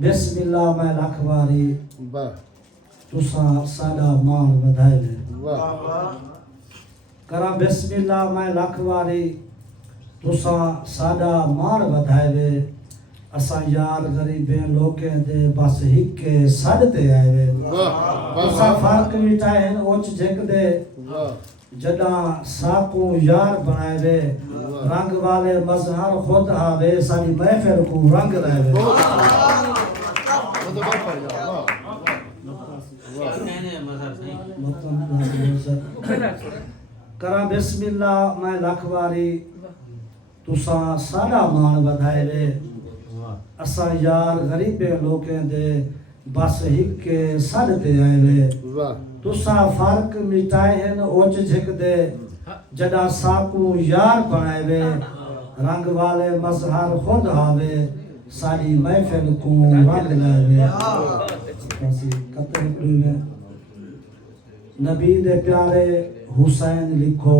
बिस्मिल्लाह मैं लख वारी वाह तुसा साडा मान वधाए वे वाह करा बिस्मिल्लाह मैं लख वारी तुसा साडा मान वधाए वे असा यार गरीबे लोकें दे बस हिक्के सद ते आए वे तुसा फर्क मिटाए हैं ओच झिक दे जडा साकू यार बनाए वे रंग वाले मजहर खुद आवे सारी महफिल को रंग लाए वे करा बिस्मिल्लाह मैं लख वारी तुसा साडा मान वधाए वे असा यार गरीबे लोकें दे बस हिक्के सद ते आए वे तुसा फर्क मिटाए हैं ओच झिक दे जडा साकू यार बनाए वे रंग वाले मजहर खुद आवे सारी महफिल को रंग लाए वे ऐसी कतई कुड़ी में नबी दे प्यारे हुसैन लिखो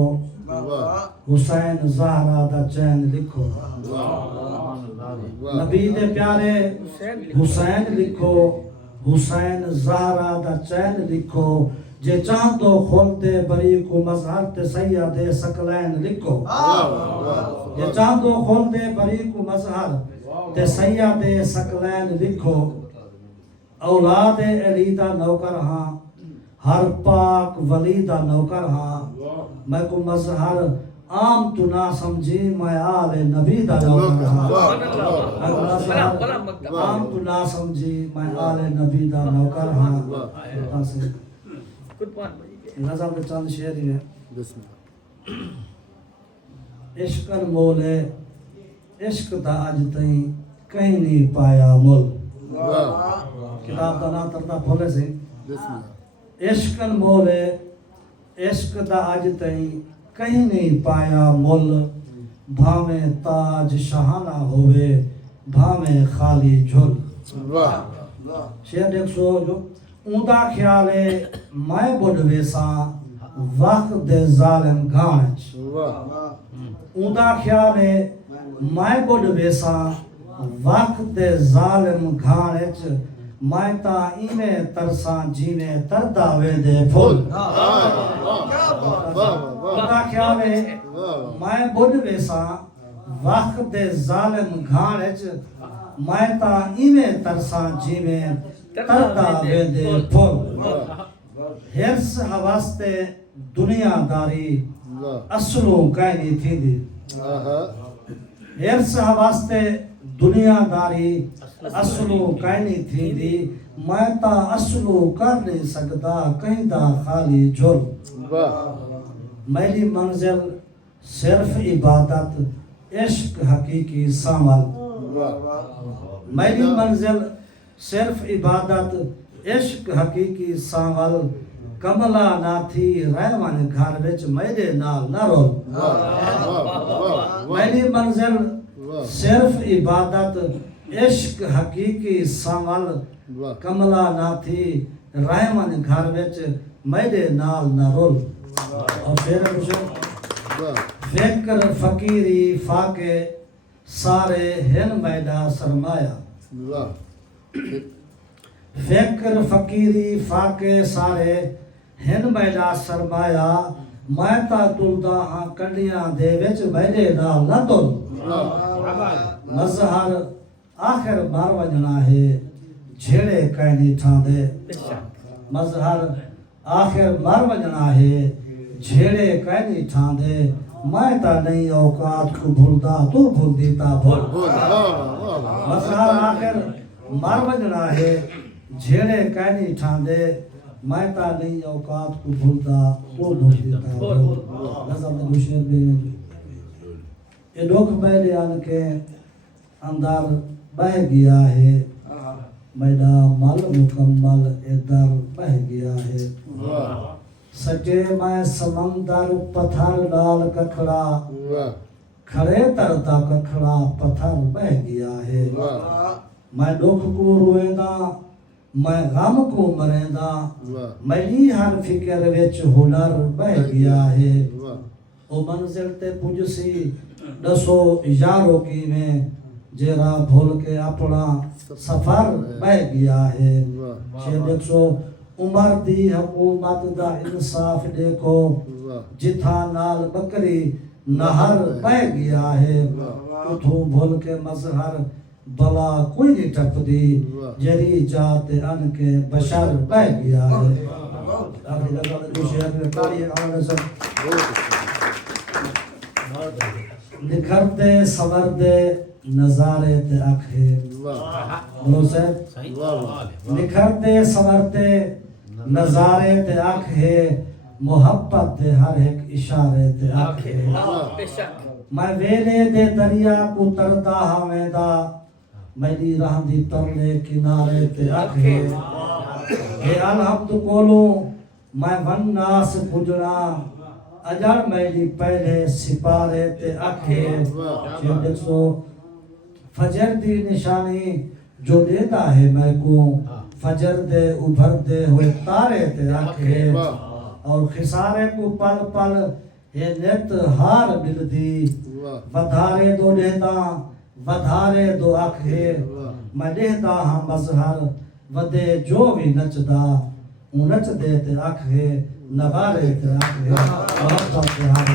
हुसैन ज़हरा दा चैन लिखो नबी दे प्यारे हुसैन लिखो हुसैन ज़हरा दा चैन लिखो जे चाह तो खोलते बरी को मजहर ते सैयद सकलैन लिखो जे चाह तो खोलते बरी को मजहर ते सैयद सकलैन लिखो औलाद अली दा नौकर हां हर पाक वली दा नौकर हां मैं को मजहर आम तू ना समझी मैं आले नबी दा नौकर हां आम तू ना समझी मैं आले नबी दा नौकर हां नज़म के चंद शेर ही है इश्कन मोल है इश्क दा अज तई कहीं नहीं पाया मोल किताब दा ना तरदा बोले से इश्कन मोल है इश्क दा अज तई कहीं नहीं पाया मोल भावे ताज शहाना होवे भावे खाली झुल शेर देख सो जो ऊंदा ख्याल है मैं बुढ़ वेसा वक्त दे जालिम घांच ऊंदा ख्याल है मैं बुढ़ वेसा वक्त दे जालिम घांच मैं ता इने तरसा जीने तरदा वे दे फुल ऊंदा ख्याल है मैं बुढ़ वेसा वक्त दे जालिम घांच मैं ता इने तरसा जीने तरदा वे दे फुल हिर्स हवास्ते दुनियादारी असलों कहनी थी दी हिर्स हवास्ते दुनियादारी असलों कहनी थी दी मैं ता असलों कर नहीं सकता कहीं दा खाली झुल मेरी मंजिल सिर्फ इबादत इश्क हकीकी सामल मेरी मंजिल सिर्फ इबादत इश्क हकीकी सावल कमला ना थी रहमान घर विच मेरे नाल ना रोल मेरी मंजिल सिर्फ इबादत इश्क हकीकी सावल कमला ना थी रहमान घर विच मेरे नाल ना रोल और फिर फिक्र फकीरी फाके सारे हिन मैदा सरमाया फिक्र फकीरी फाके सारे हिन मैदा सरमाया मैं ता तुलदा हां कंडियां दे विच मेरे नाल ना तुल मजहर आखिर मार वजना है झेड़े कहनी ठांदे मजहर आखिर मार वजना है झेड़े कहनी ठांदे मैं ता नहीं औकात को भूलदा तू भूल देता भूल मजहर आखिर मार वजना है झेड़े कहनी ठांदे मैं ता नहीं औकात को भूलता तो भूल देता नज़म में गुशेर में ये दुख मेरे आन के अंदर बह गया है मेरा मल मुकम्मल इधर बह गया है सचे मैं समंदर पत्थर डाल कखड़ा खड़े तरता कखड़ा पत्थर बह गया है मैं दुख को रोएंदा मैं गम को मरेंदा मेरी हर फिक्र विच हुनर बह गया है ओ मंजिल ते पुजसी दसो यारो की में जेरा भूल के अपना सफर बह गया है जे देखो उमर दी हुकूमत दा इंसाफ देखो जिथा नाल बकरी नहर बह गया है उठो भूल के मजहर भला कोई नहीं टपदी जरी जात अन के बशर बह गया है अभी लगा तो शेर में ताली आने से निखरते सवरते नजारे ते आखे बोलो साहब निखरते सवरते नजारे ते आखे मोहब्बत दे हर एक इशारे ते आखे मैं वेले दे दरिया को तरदा हवेदा मेरी राह दी तरले किनारे ते आखे हे अलहम्द कोलो मैं वन्नास पुजड़ा अजर मेरी पहले सिपारे ते आखे जे देखो फजर दी निशानी जो देता है मैं को फजर दे उभरते हुए तारे ते आखे और खिसारे को पल पल ये नेत हार मिलती वधारे दो देता वधारे दो आखे मैं देता हाँ मजहर वदे जो भी नचदा नच देते आखे नगारे ते आखे मोहब्बत हार